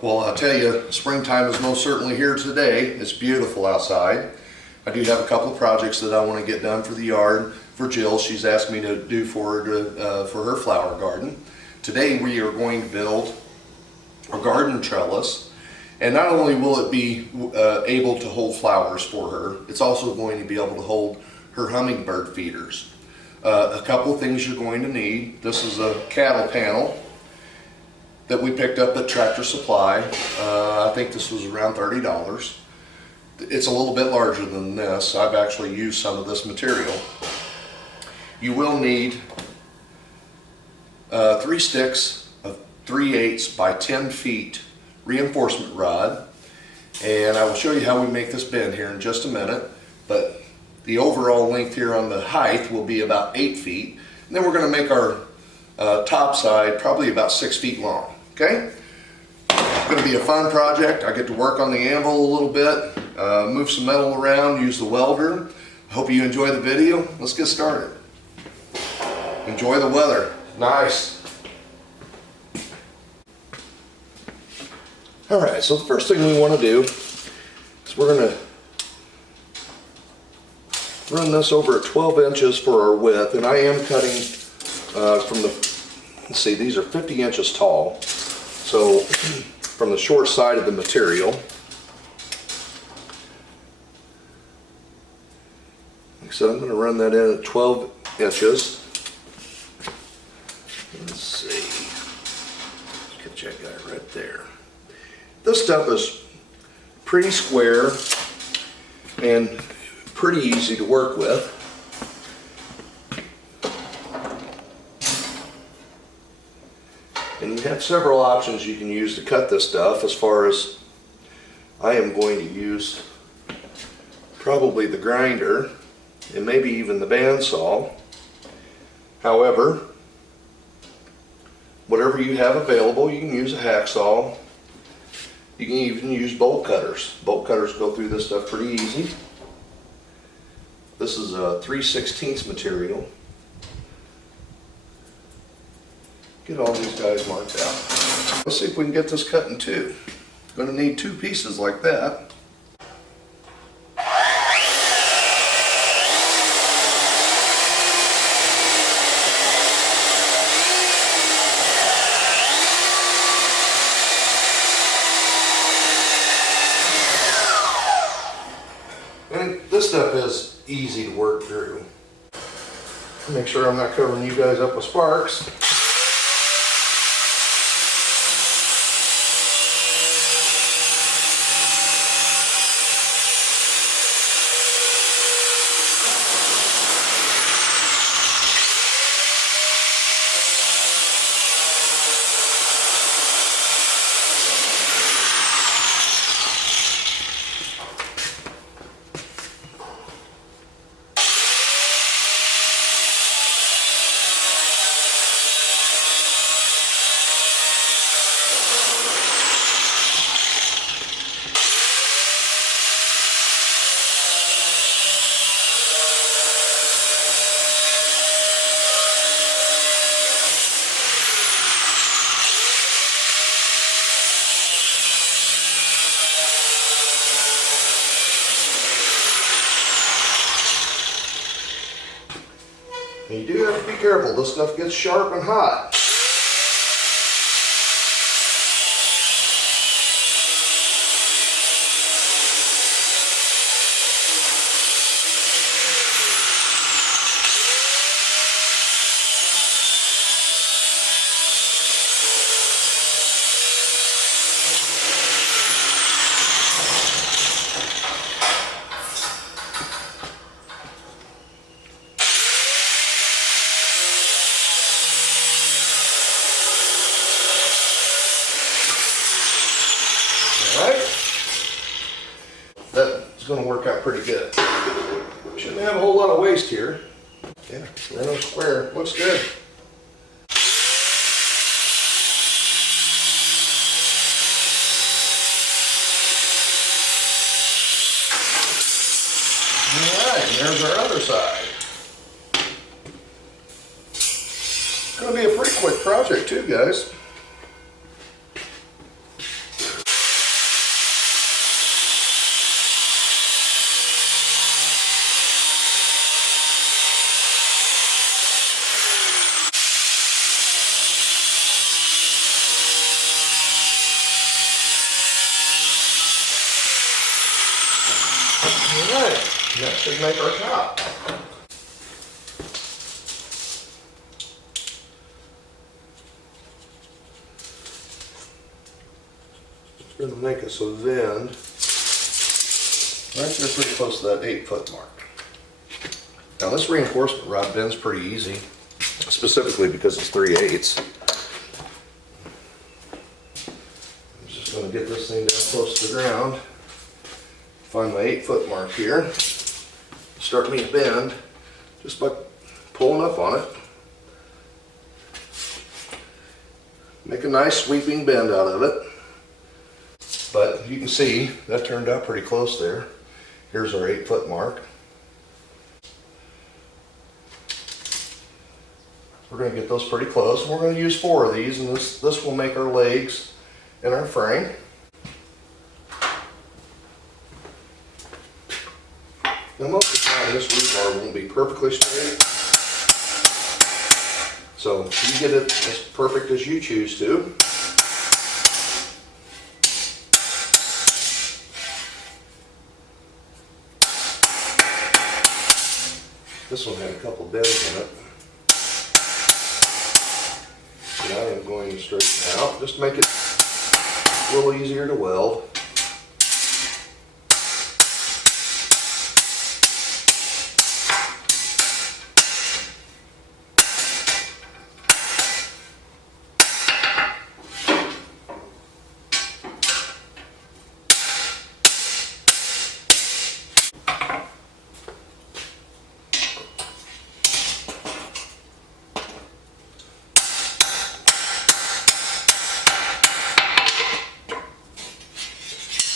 Well, I'll tell you, springtime is most certainly here today. It's beautiful outside. I do have a couple of projects that I want to get done for the yard for Jill. She's asked me to do for her flower garden. Today we are going to build a garden trellis, and not only will it be able to hold flowers for her, it's also going to be able to hold her hummingbird feeders. A couple of things you're going to need. This is a cattle panel that we picked up at Tractor Supply. I think this was around $30. It's a little bit larger than this. I've actually used some of this material. You will need 3 sticks of 3/8 by 10 feet reinforcement rod, and I will show you how we make this bend here in just a minute, but the overall length here on the height will be about 8 feet, and then we're going to make our top side probably about 6 feet long. Okay? It's going to be a fun project. I get to work on the anvil a little bit, move some metal around, use the welder. I hope you enjoy the video. Let's get started. Enjoy the weather. Nice. Alright, so the first thing we want to do is we're going to run this over at 12 inches for our width, and I am cutting from the, let's see, these are 50 inches tall, so from the short side of the material. Like I said, I'm going to run that in at 12 inches. Let's see, let's get that guy right there. This stuff is pretty square and pretty easy to work with. And you have several options you can use to cut this stuff. As far as I am going to use probably the grinder and maybe even the bandsaw. However, whatever you have available, you can use a hacksaw. You can even use bolt cutters. Bolt cutters go through this stuff pretty easy. This is a 3/16 material. Get all these guys marked out. Let's see if we can get this cut in two. Going to need 2 pieces like that. And this stuff is easy to work through. Make sure I'm not covering you guys up with sparks. And you do have to be careful. This stuff gets sharp and hot. That's going to work out pretty good. Shouldn't have a whole lot of waste here. Yeah, run them square. Looks good. Alright, and there's our other side. It's going to be a pretty quick project too, guys. And that should make our top. It's going to make us a bend right there pretty close to that 8-foot mark. Now this reinforcement rod bends pretty easy, specifically because it's 3/8. I'm just going to get this thing down close to the ground. Find my 8-foot mark here. Start me a bend just by pulling up on it. Make a nice sweeping bend out of it. But you can see that turned out pretty close there. Here's our 8-foot mark. We're going to get those pretty close. We're going to use 4 of these, and this will make our legs and our frame. Now most of the time this rebar won't be perfectly straight, so you get it as perfect as you choose to. This one had a couple bends in it. And I am going to straighten it out, just to make it a little easier to weld.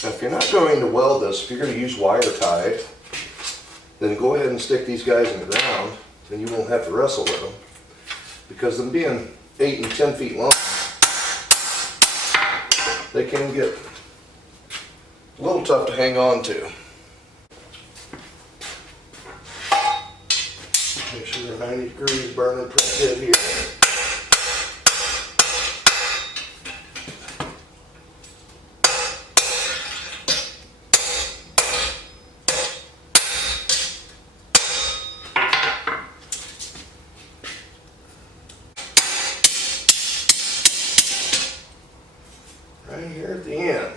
Now, if you're not going to weld this, if you're going to use wire tie, then go ahead and stick these guys in the ground, then you won't have to wrestle with them. Because them being 8 and 10 feet long, they can get a little tough to hang on to. Make sure they're 90 degrees burning pretty good here. Right here at the end.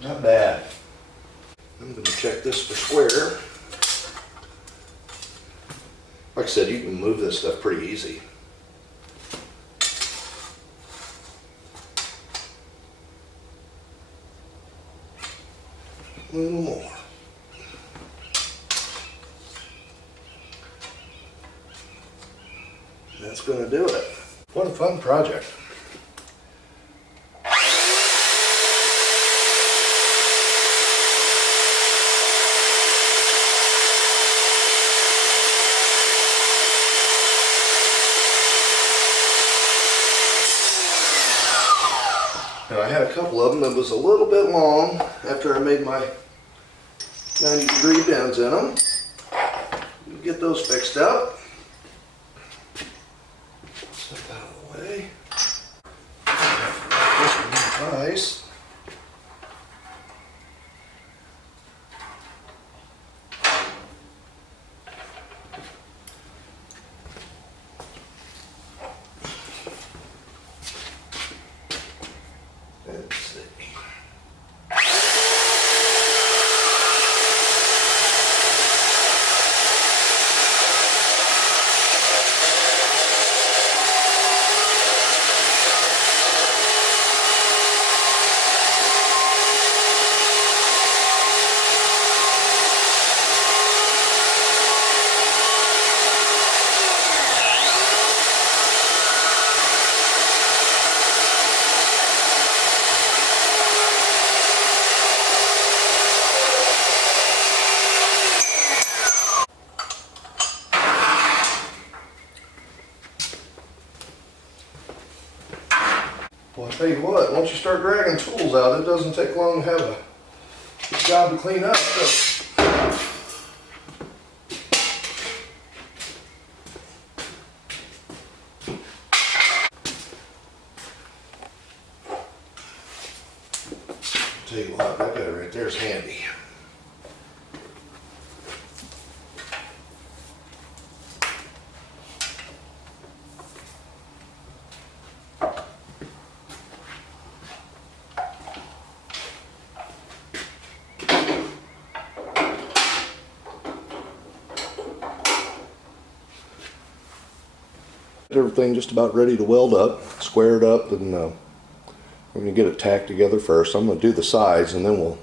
Not bad. I'm going to check this for square. Like I said, you can move this stuff pretty easy. A little more. That's going to do it. What a fun project. Now I had a couple of them that was a little bit long after I made my 90-degree bends in them. We'll get those fixed up. Set that out of the way. This one nice. Let's see. Well, I'll tell you what, once you start dragging tools out, it doesn't take long to have a job to clean up. tell you what, that guy right there is handy. Everything just about ready to weld up, square it up, and we're going to get it tacked together first. I'm going to do the sides and then we'll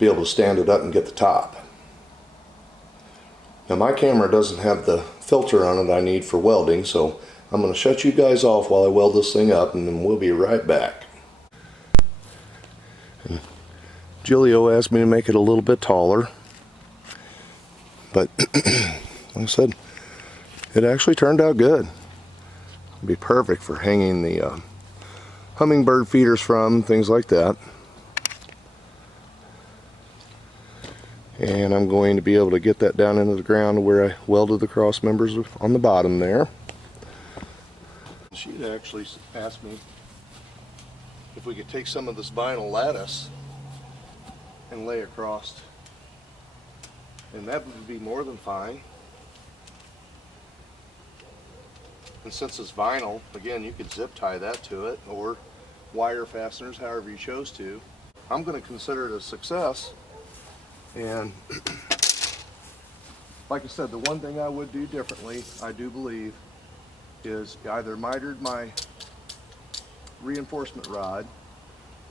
be able to stand it up and get the top. Now my camera doesn't have the filter on it I need for welding, so I'm going to shut you guys off while I weld this thing up, and then we'll be right back. And Gilio asked me to make it a little bit taller, but like I said, it actually turned out good. It'd be perfect for hanging the hummingbird feeders from, things like that. And I'm going to be able to get that down into the ground where I welded the cross members on the bottom there. She'd actually asked me if we could take some of this vinyl lattice and lay across, and that would be more than fine. And since it's vinyl, again, you could zip tie that to it, or wire fasteners, however you chose to. I'm going to consider it a success. And like I said, the one thing I would do differently, I do believe, is either mitered my reinforcement rod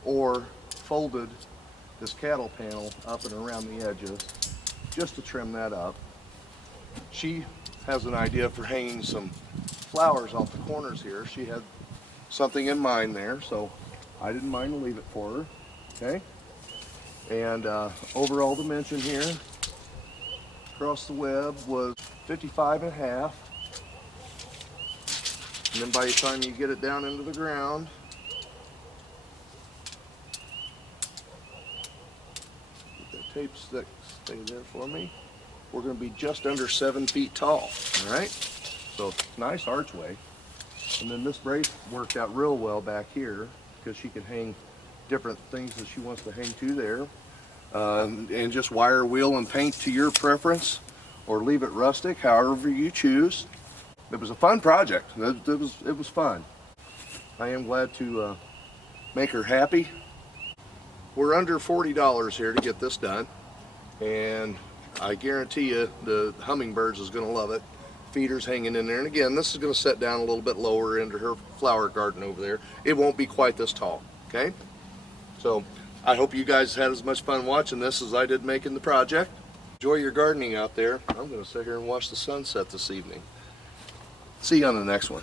or folded this cattle panel up and around the edges just to trim that up. She has an idea for hanging some flowers off the corners here. She had something in mind there, so I didn't mind to leave it for her. Okay, and overall dimension here across the web was 55.5, and then by the time you get it down into the ground, get that tape stick stay there for me, we're going to be just under 7 feet tall. All right, so nice archway. And then this brace worked out real well back here because she can hang different things that she wants to hang to there, and just wire, wheel, and paint to your preference, or leave it rustic, however you choose. It was a fun project. It was fun. I am glad to make her happy. We're under $40 here to get this done, and I guarantee you the hummingbirds is going to love it. Feeders hanging in there, and again, this is going to set down a little bit lower into her flower garden over there. It won't be quite this tall. Okay, so I hope you guys had as much fun watching this as I did making the project. Enjoy your gardening out there. I'm going to sit here and watch the sunset this evening. See you on the next one.